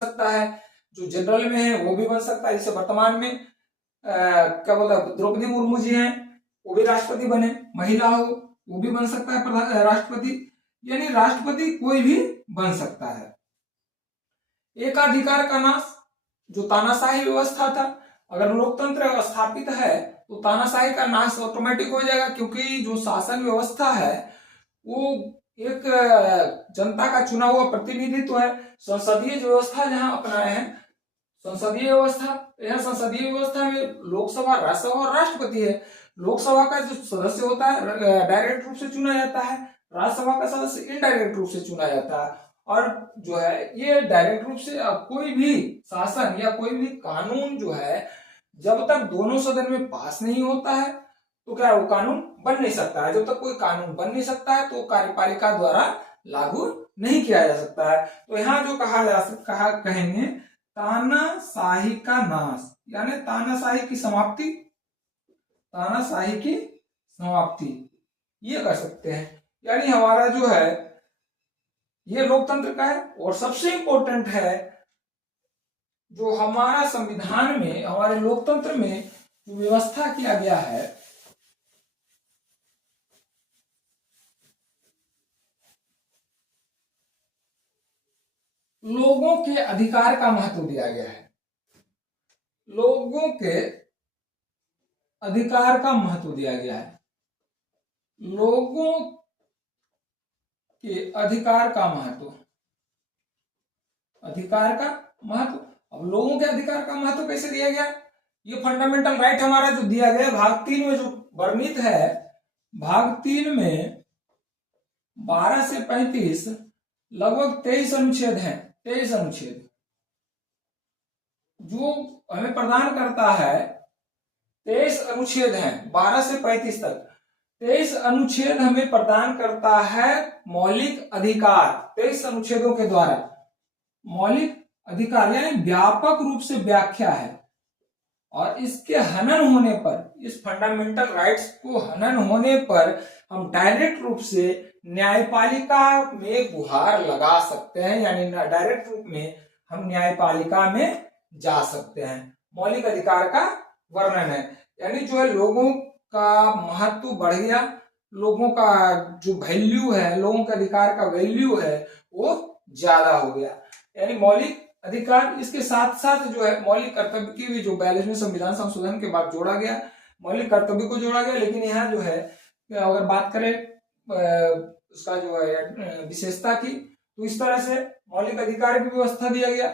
सकता है, जो जनरल में है वो भी बन सकता है। जैसे वर्तमान में क्या बोलता है, द्रौपदी मुर्मू जी हैं, वो भी राष्ट्रपति बने, महिला हो वो भी बन सकता है राष्ट्रपति, यानी राष्ट्रपति कोई भी बन सकता है। एकाधिकार का नाश, जो तानाशाही व्यवस्था था, अगर लोकतंत्र स्थापित है तो तानाशाही का नाश ऑटोमेटिक हो जाएगा, क्योंकि जो शासन व्यवस्था है वो एक जनता का चुना हुआ प्रतिनिधित्व है। संसदीय व्यवस्था जहां अपनाए हैं, संसदीय व्यवस्था, यह संसदीय व्यवस्था में लोकसभा, राज्यसभा और राष्ट्रपति है। लोकसभा का जो सदस्य होता है डायरेक्ट रूप से चुना जाता है, राज्यसभा का सदस्य इनडायरेक्ट रूप से चुना जाता है। और जो है ये डायरेक्ट रूप से कोई भी शासन या कोई भी कानून जो है जब तक दोनों सदन में पास नहीं होता है तो क्या वो कानून बन नहीं सकता है। जब तक कोई कानून बन नहीं सकता है तो कार्यपालिका द्वारा लागू नहीं किया जा सकता है। तो यहाँ जो कहा कहेंगे तानाशाही का नाश, यानी तानाशाही की समाप्ति, तानाशाही की समाप्ति ये कर सकते हैं। यानी हमारा जो है ये लोकतंत्र का है। और सबसे इंपॉर्टेंट है जो हमारा संविधान में, हमारे लोकतंत्र में जो व्यवस्था किया गया है, लोगों के अधिकार का महत्व दिया गया है। लोगों के अधिकार का महत्व दिया गया है। लोगों के अधिकार का महत्व, अधिकार का महत्व। अब लोगों के अधिकार का महत्व कैसे दिया गया? ये फंडामेंटल राइट हमारा जो दिया गया भाग 3 में जो वर्णित है, भाग 3 में 12 से 35 लगभग 23 अनुच्छेद हैं। 23 अनुच्छेद जो हमें प्रदान करता है, 23 अनुच्छेद हैं 12 से 35 तक। 23 अनुच्छेद हमें प्रदान करता है मौलिक अधिकार। 23 अनुच्छेदों के द्वारा मौलिक अधिकार यानी व्यापक रूप से व्याख्या है। और इसके हनन होने पर, इस फंडामेंटल राइट्स को हनन होने पर हम डायरेक्ट रूप से न्यायपालिका में गुहार लगा सकते हैं, यानी डायरेक्ट रूप में हम न्यायपालिका में जा सकते हैं। मौलिक अधिकार का वर्णन है, यानी जो है लोगों का महत्व बढ़ गया, लोगों का जो वैल्यू है, लोगों के अधिकार का वैल्यू है वो ज्यादा हो गया। यानी मौलिक अधिकार, इसके साथ साथ जो है मौलिक कर्तव्य की भी जो 42वें संविधान संशोधन के बाद जोड़ा गया, मौलिक कर्तव्य को जोड़ा गया। लेकिन यहाँ जो है अगर बात करें उसका जो है विशेषता की, तो इस तरह से मौलिक अधिकार की व्यवस्था दिया गया।